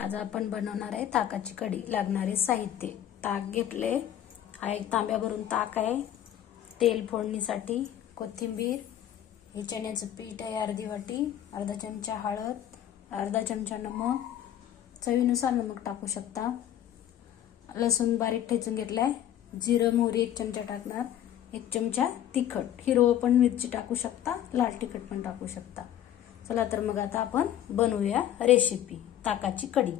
आज आपण बनवणार आहे ताकाची कढी. लागणारे साहित्य. ताक घेतले. हा एक तांब्या भरून ताक आहे. तेल फोडणीसाठी कोथिंबीर हे चण्याचं पीठ आहे अर्धी वाटी अर्धा चमचा हळद अर्धा चमचा नमक. चवीनुसार नमक टाकू शकता. लसूण बारीक ठेचून घेतलाय. जिरं मोहरी एक चमचा टाकणार. एक चमचा तिखट. हिरवं पण मिरची टाकू शकता. लाल तिखट पण टाकू शकता. चला तर मग आता आपण बनवूया रेसिपी ताकाची कढी.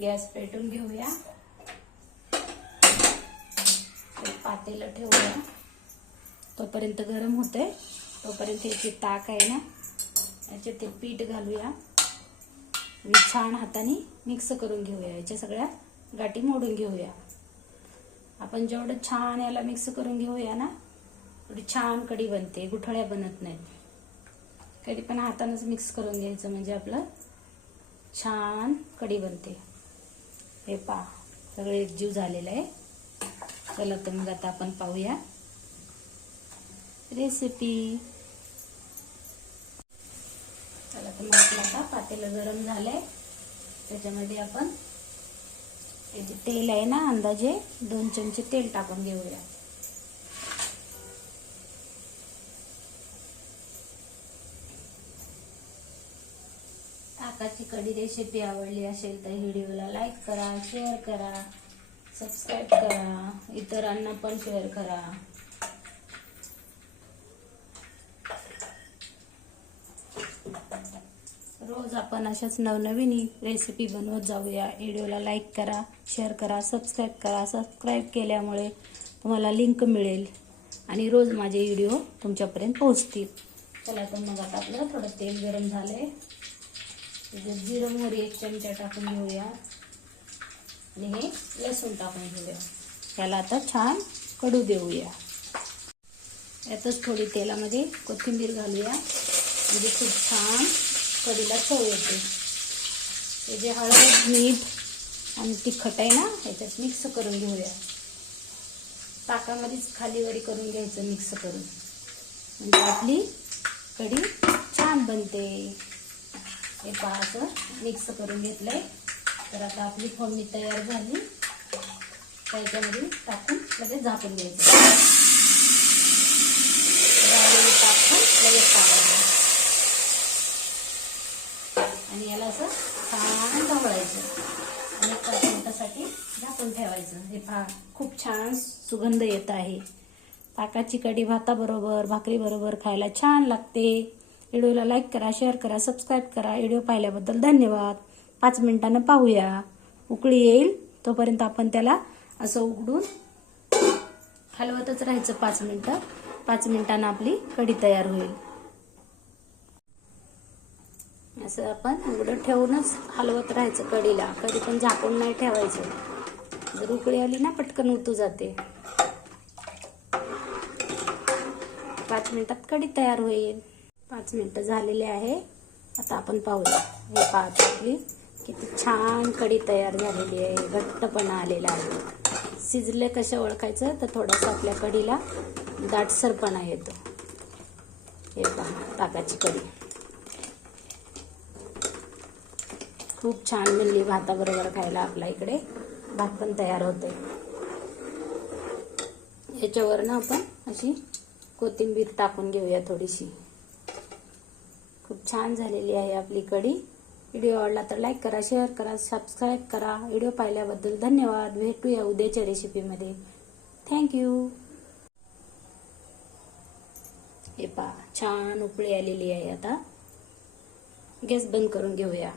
गॅस पेटून घेऊया. पातेलं ठेवूया. तोपर्यंत गरम होते तोपर्यंत याचे ताक आहे ना याचे ते पीठ घालूया. छान हाताने मिक्स करून घेऊया. याच्या सगळ्या गाठी मोडून घेऊया. आपण जेवढं छान याला मिक्स करून घेऊया ना तेवढी छान कढी बनते. गुठळ्या बनत नाहीत. कधी पण हातानंच मिक्स करून घ्यायचं म्हणजे आपलं छान कढी बनते. हे पा सगळे एकजीव झालेलं आहे. चला तर मग आता आपण पाहूया रेसिपी चला तर मग आपलं आता पातेलं गरम झालंय. त्याच्यामध्ये आपण तेल आहे ना अंदाजे दोन चमचे तेल टाकून घेऊया. ताकाची कढी रेसिपी आवडली असेल तर व्हिडिओला लाईक करा शेअर करा सबस्क्राईब करा इतरांना पण शेअर करा. रोज आपण अशाच नवनवीन रेसिपी बनवत जाऊया. व्हिडिओला लाईक करा शेअर करा सबस्क्राईब करा. सबस्क्राईब केल्यामुळे तुम्हाला लिंक मिळेल आणि रोज माझे व्हिडिओ तुमच्यापर्यंत पोहोचतील. चला तर मग आता आपलं थोडं तेल गरम झालं आहे त्याच्यात जिरं मोहरी एक चमचा टाकून घेऊया. आणि हे लसूण टाकून घेऊया. त्याला आता छान कडू देऊया. यातच थोडी तेलामध्ये कोथिंबीर घालूया. म्हणजे खूप छान कढीला चव येते. हे जे हळद मीठ आणि तिखट आहे ना ह्याच्यात मिक्स करून घेऊया. ताकामध्येच खालीवरी करून घ्यायचं मिक्स करून. म्हणजे आपली कढी छान बनते. हे पहा असं मिक्स करून घेतलंय. तर आता आपली फोडणी तयार झाली. त्याच्यामध्ये टाकून लगेच झाकून घ्यायचं. राहिलेलं लगेच टाकायचं. आणि याला असं छान ढवळायचं आणि पाच मिनिटासाठी झाकून ठेवायचं. हे पहा खूप छान सुगंध येत आहे. ताकाची कढी भाताबरोबर भाकरीबरोबर खायला छान लागते. व्हिडिओला लाईक करा शेअर करा सबस्क्राईब करा. व्हिडिओ पाहिल्याबद्दल धन्यवाद. पाच मिनिटानं पाहूया. उकळी येईल तोपर्यंत आपण त्याला असं उघडून हलवतच राहायचं पाच मिनिटं. पाच मिनिटानं आपली कढी तयार होईल. असं आपण उघडं ठेवूनच हलवत राहायचं कढीला. कधी पण झाकून नाही ठेवायचं. जर उकळी आली ना पटकन उतू जाते. पाच मिनिटात कढी तयार होईल. पाच मिनटं झालेले आहे. आता आपण पाहूया. हे पाहतो आपली किती छान कढी तयार झालेली आहे. घट्टपणा आलेला आहे. शिजले कसे ओळखायचं? तर थोडंसं आपल्या कढीला दाटसरपणा येतो हे पहा ताकाची कढी. खूप छान मिळली भाताबरोबर खायला आपल्या इकडे भात पण तयार होते याच्यावरनं आपण अशी कोथिंबीर टाकून घेऊया थोडीशी. खूप छान झालेली आहे आपली कढी व्हिडिओ आवडला तर लाईक करा शेअर करा सबस्क्राईब करा. व्हिडिओ पाहिल्याबद्दल धन्यवाद. भेटूया उद्याच्या रेसिपीमध्ये थँक्यू हे पा छान उकळी आलेली आहे आता. गॅस बंद करून घेऊया.